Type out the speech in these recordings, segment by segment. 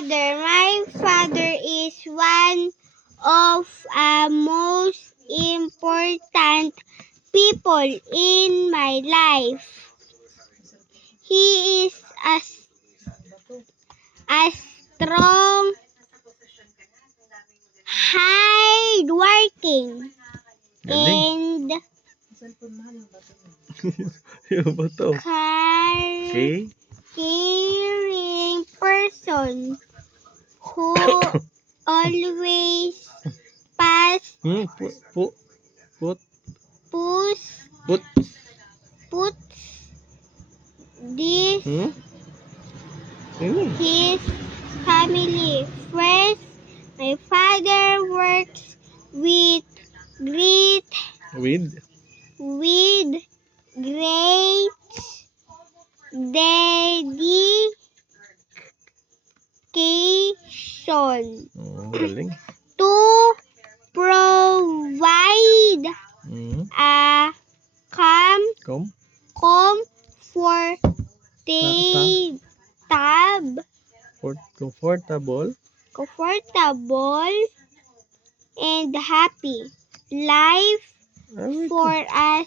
father. My father is one of the most important people in my life. He is a strong, hard-working, Galing. and Yung ba to? Okay. caring person who always puts this his family first. My father works with great dedication Galing. to provide a comfortable and happy life for us.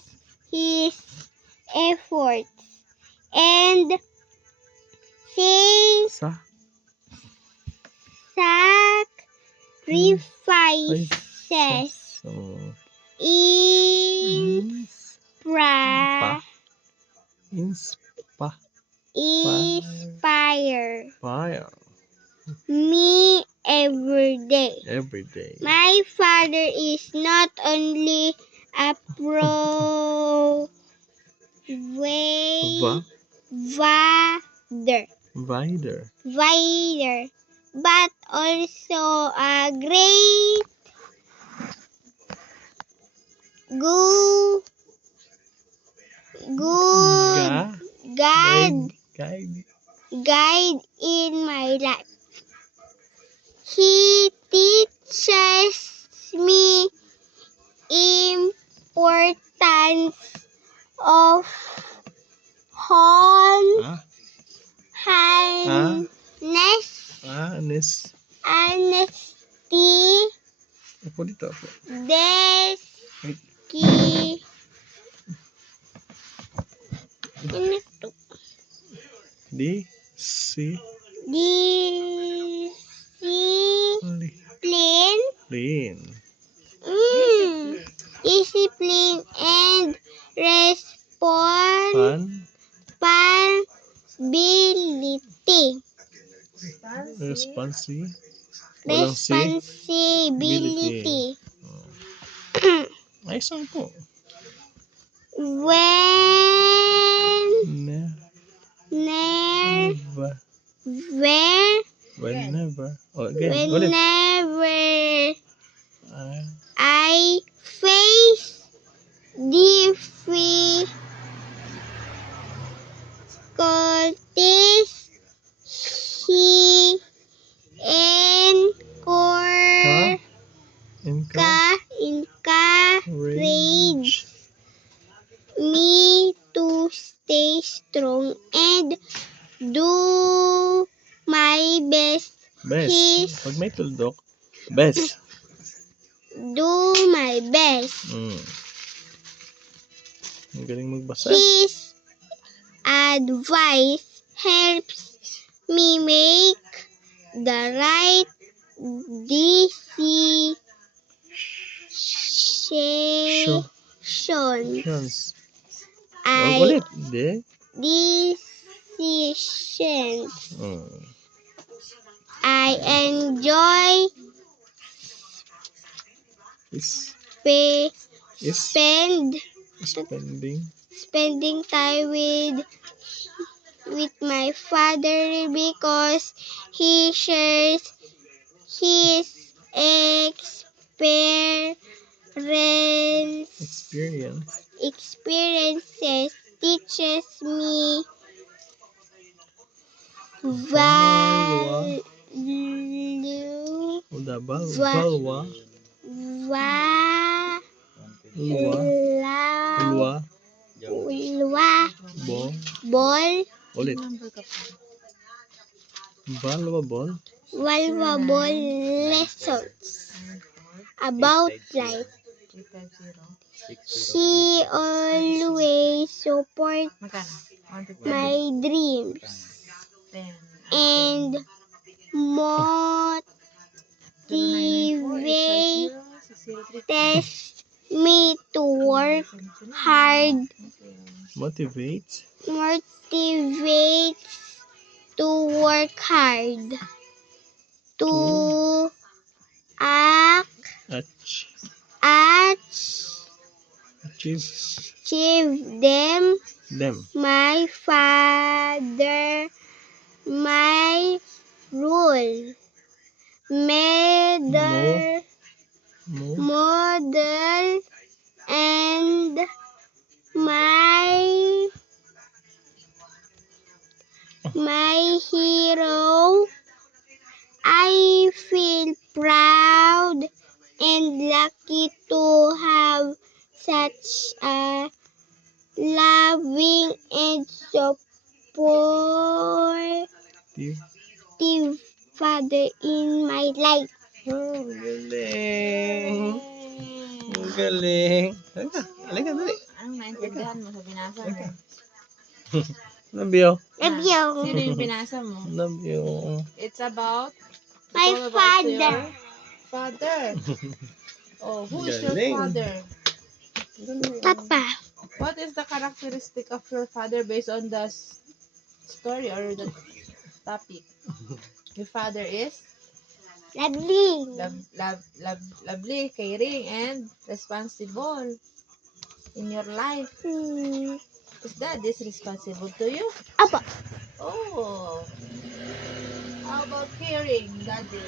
His efforts and sacrifices inspire me every day. My father is not only a provider, but also a great guide in my life. He teaches me importance of honesty, discipline, and responsibility. Ayos lang po. Whenever I face difficulties, he encourages me to stay strong and do my best. Pag may tuldok, best. Do my best. Ang galing magbasa. His advice helps me make the right decisions. I enjoy spending time with my father because he shares his experiences, teaches me valuable lessons about life. 350. He always supports Magkano? 150. my dreams 10. and motivates 0994-850-603. me to work hard, Motivates. motivates to work hard, to act, Ach. achieve Achieve. them. Them. My father, my role, model, Mo. model, and my hero. I feel proud and lucky to have such a loving and supportive Steve. father in my life. Oh, galing. Ang galing. Halika, dali. Anong naintindihan mo sa binasa mo? Love you. Love you. Sino yung binasa mo? Love you. It's about? My It's all about father. your father. Oh, who is your Galing. father? Papa. What is the characteristic of your father based on the story or the topic? Your father is Lovely. lovely, caring, and responsible in your life. Is Daddy responsible to you? Apa. Oh. How about caring, Daddy?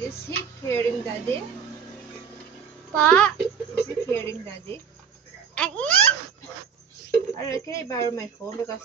Is he caring, Daddy? Pa. Is he caring, Daddy? Ano? Alright, can I borrow my phone because